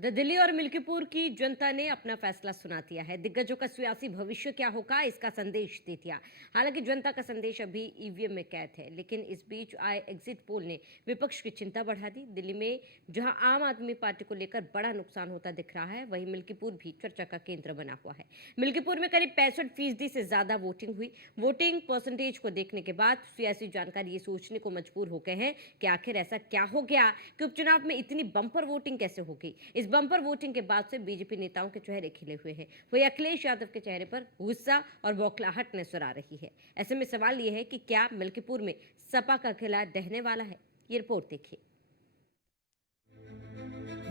उधर दिल्ली और मिल्कीपुर की जनता ने अपना फैसला सुना दिया है। दिग्गजों का सियासी भविष्य क्या होगा, इसका संदेश दे दिया। हालांकि जनता का संदेश अभी ईवीएम में कैद है, लेकिन इस बीच आए एग्जिट पोल ने विपक्ष की चिंता बढ़ा दी। दिल्ली में जहां आम आदमी पार्टी को लेकर बड़ा नुकसान होता दिख रहा है, वहीं मिल्कीपुर भी चर्चा का केंद्र बना हुआ है। मिल्कीपुर में करीब 65% से ज्यादा वोटिंग हुई। वोटिंग परसेंटेज को देखने के बाद सियासी जानकार ये सोचने को मजबूर हो गए हैं कि आखिर ऐसा क्या हो गया कि उपचुनाव में इतनी बम्पर वोटिंग कैसे हो गई। इस बम्पर वोटिंग के बाद से बीजेपी नेताओं के चेहरे खिले हुए हैं। वहीं अखिलेश यादव के चेहरे पर गुस्सा और बौखलाहट नजर आ रही है। ऐसे में सवाल यह है कि क्या मिल्कीपुर में सपा का किला ढहने वाला है। ये रिपोर्ट देखिए।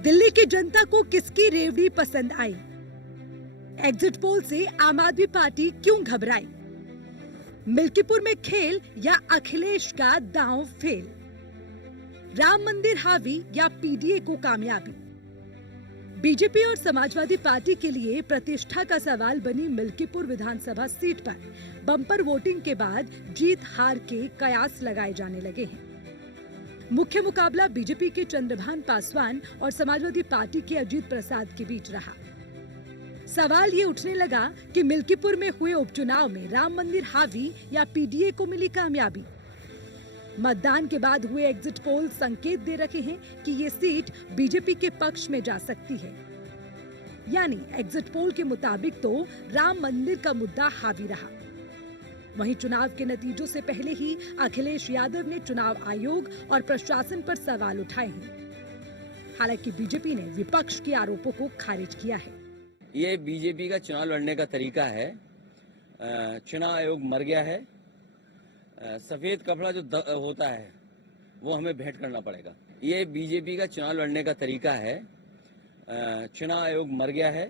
दिल्ली की जनता को किसकी रेवड़ी पसंद आई? एग्जिट पोल से आम आदमी पार्टी क्यों घबराई? मिल्कीपुर में खेल या अखिलेश का दांव फेल? राम मंदिर हावी या पीडीए को कामयाबी? बीजेपी और समाजवादी पार्टी के लिए प्रतिष्ठा का सवाल बनी मिल्कीपुर विधानसभा सीट पर बम्पर वोटिंग के बाद जीत हार के कयास लगाए जाने लगे हैं। मुख्य मुकाबला बीजेपी के चंद्रभान पासवान और समाजवादी पार्टी के अजीत प्रसाद के बीच रहा। सवाल ये उठने लगा कि मिल्कीपुर में हुए उपचुनाव में राम मंदिर हावी या पीडीए को मिली कामयाबी। मतदान के बाद हुए एग्जिट पोल संकेत दे रहे हैं कि ये सीट बीजेपी के पक्ष में जा सकती है। यानी एग्जिट पोल के मुताबिक तो राम मंदिर का मुद्दा हावी रहा। वहीं चुनाव के नतीजों से पहले ही अखिलेश यादव ने चुनाव आयोग और प्रशासन पर सवाल उठाए हैं। हालांकि बीजेपी ने विपक्ष के आरोपों को खारिज किया है। ये बीजेपी का चुनाव लड़ने का तरीका है। चुनाव आयोग मर गया है। सफेद कपड़ा जो होता है वो हमें भेंट करना पड़ेगा। ये बीजेपी का चुनाव लड़ने का तरीका है। चुनाव आयोग मर गया है।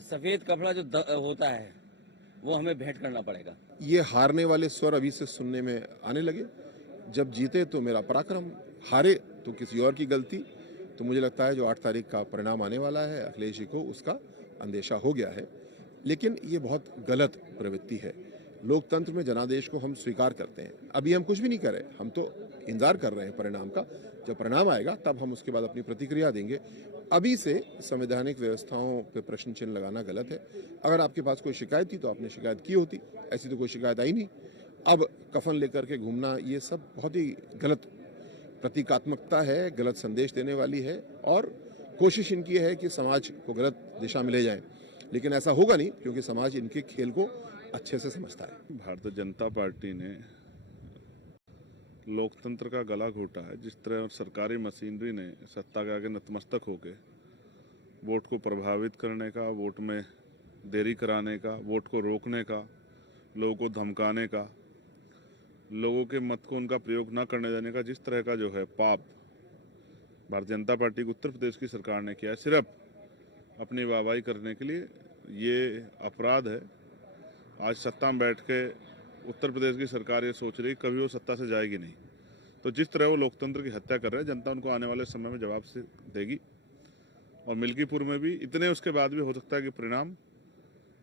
सफेद कपड़ा जो होता है वो हमें भेंट करना पड़ेगा। ये हारने वाले स्वर अभी से सुनने में आने लगे। जब जीते तो मेरा पराक्रम, हारे तो किसी और की गलती। तो मुझे लगता है जो 8 तारीख का परिणाम आने वाला है अखिलेश जी को उसका अंदेशा हो गया है। लेकिन ये बहुत गलत प्रवृत्ति है। लोकतंत्र में जनादेश को हम स्वीकार करते हैं। अभी हम कुछ भी नहीं कर रहे, हम तो इंतजार कर रहे हैं परिणाम का। जब परिणाम आएगा तब हम उसके बाद अपनी प्रतिक्रिया देंगे। अभी से संवैधानिक व्यवस्थाओं पे प्रश्न चिन्ह लगाना गलत है। अगर आपके पास कोई शिकायत थी तो आपने शिकायत की होती, ऐसी तो कोई शिकायत आई नहीं। अब कफन लेकर के घूमना ये सब बहुत ही गलत प्रतीकात्मकता है, गलत संदेश देने वाली है और कोशिश इनकी है कि समाज को गलत दिशा में ले जाएं। लेकिन ऐसा होगा नहीं क्योंकि समाज इनके खेल को अच्छे से समझता है। भारतीय जनता पार्टी ने लोकतंत्र का गला घोटा है। जिस तरह सरकारी मशीनरी ने सत्ता के आगे नतमस्तक होकर वोट को प्रभावित करने का, वोट में देरी कराने का, वोट को रोकने का, लोगों को धमकाने का, लोगों के मत को उनका प्रयोग न करने देने का जिस तरह का जो है पाप भारतीय जनता पार्टी की उत्तर प्रदेश की सरकार ने किया है सिर्फ अपनी वाहवाही करने के लिए, ये अपराध है। आज सत्ता में बैठ के उत्तर प्रदेश की सरकार ये सोच रही कभी वो सत्ता से जाएगी नहीं। तो जिस तरह वो लोकतंत्र की हत्या कर रहे हैं, जनता उनको आने वाले समय में जवाब से देगी। और मिल्कीपुर में भी इतने उसके बाद भी हो सकता है कि परिणाम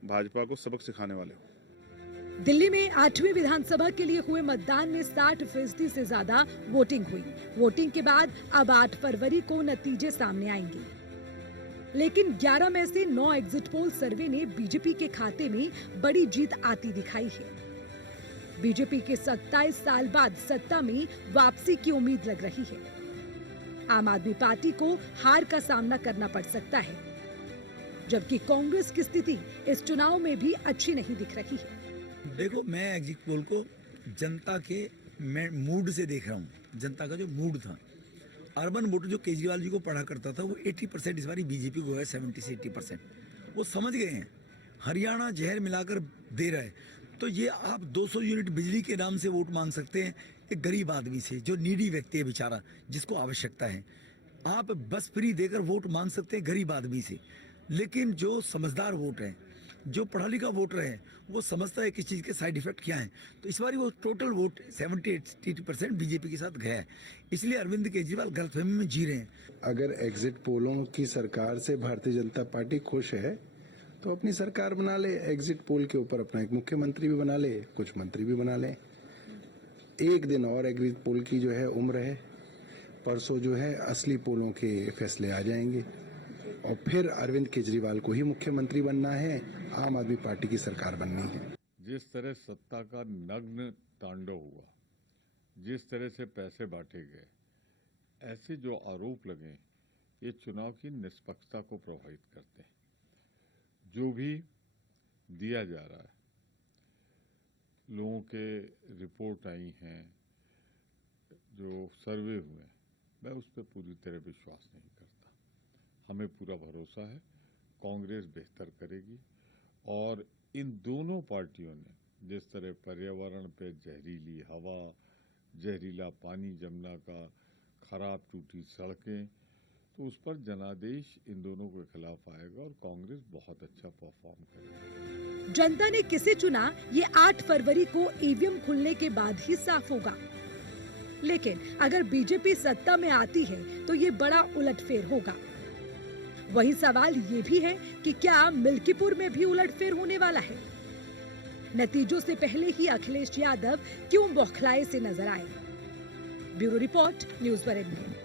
भाजपा को सबक सिखाने वाले हो। दिल्ली में 8वीं विधानसभा के लिए हुए मतदान में 60% से ज्यादा वोटिंग हुई। वोटिंग के बाद अब 8 फरवरी को नतीजे सामने आएंगे। लेकिन 11 में से 9 एग्जिट पोल सर्वे ने बीजेपी के खाते में बड़ी जीत आती दिखाई है। बीजेपी के 27 साल बाद सत्ता में वापसी की उम्मीद लग रही है। आम आदमी पार्टी को हार का सामना करना पड़ सकता है, जबकि कांग्रेस की स्थिति इस चुनाव में भी अच्छी नहीं दिख रही है। देखो, मैं एग्जिट पोल को जनता के मूड से देख रहा हूँ। जनता का जो मूड था, अर्बन वोटर जो केजरीवाल जी को पढ़ा करता था वो 80% इस बार बीजेपी को है, 70 से 80%। वो समझ गए हैं हरियाणा जहर मिलाकर दे रहा है। तो ये आप 200 यूनिट बिजली के नाम से वोट मांग सकते हैं एक गरीब आदमी से जो नीडी व्यक्ति है बेचारा, जिसको आवश्यकता है। आप बस फ्री देकर वोट मांग सकते हैं गरीब आदमी से। लेकिन जो समझदार वोट है, जो पढ़ा लिखा वोटर है, वो समझता है किस चीज़ के साइड इफेक्ट क्या है। तो इस बार वो टोटल वोट 70-80% बीजेपी के साथ गया है। इसलिए अरविंद केजरीवाल गलतफहमी में जी रहे हैं। अगर एग्जिट पोलों की सरकार से भारतीय जनता पार्टी खुश है तो अपनी सरकार बना ले, एग्जिट पोल के ऊपर अपना एक मुख्यमंत्री भी बना ले, कुछ मंत्री भी बना ले। एक दिन और एग्जिट पोल की जो है उम्र है। परसों जो है असली पोलों के फैसले आ जाएंगे और फिर अरविंद केजरीवाल को ही मुख्यमंत्री बनना है, आम आदमी पार्टी की सरकार बननी है। जिस तरह सत्ता का नग्न तांडव हुआ, जिस तरह से पैसे बांटे गए, ऐसे जो आरोप लगे, ये चुनाव की निष्पक्षता को प्रभावित करते हैं। जो भी दिया जा रहा है, लोगों के रिपोर्ट आई हैं, जो सर्वे हुए, मैं उस पर पूरी तरह विश्वास नहीं करता। हमें पूरा भरोसा है कांग्रेस बेहतर करेगी। और इन दोनों पार्टियों ने जिस तरह पर्यावरण पे जहरीली हवा, जहरीला पानी जमुना का, खराब टूटी सड़कें, तो उस पर जनादेश इन दोनों के खिलाफ आएगा और कांग्रेस बहुत अच्छा परफॉर्म करेगी। जनता ने किसे चुना ये 8 फरवरी को ईवीएम खुलने के बाद ही साफ होगा। लेकिन अगर बीजेपी सत्ता में आती है तो ये बड़ा उलटफेर होगा। वही सवाल ये भी है कि क्या मिल्कीपुर में भी उलटफेर होने वाला है। नतीजों से पहले ही अखिलेश यादव क्यों बौखलाए से नजर आए। Bureau report, news 18।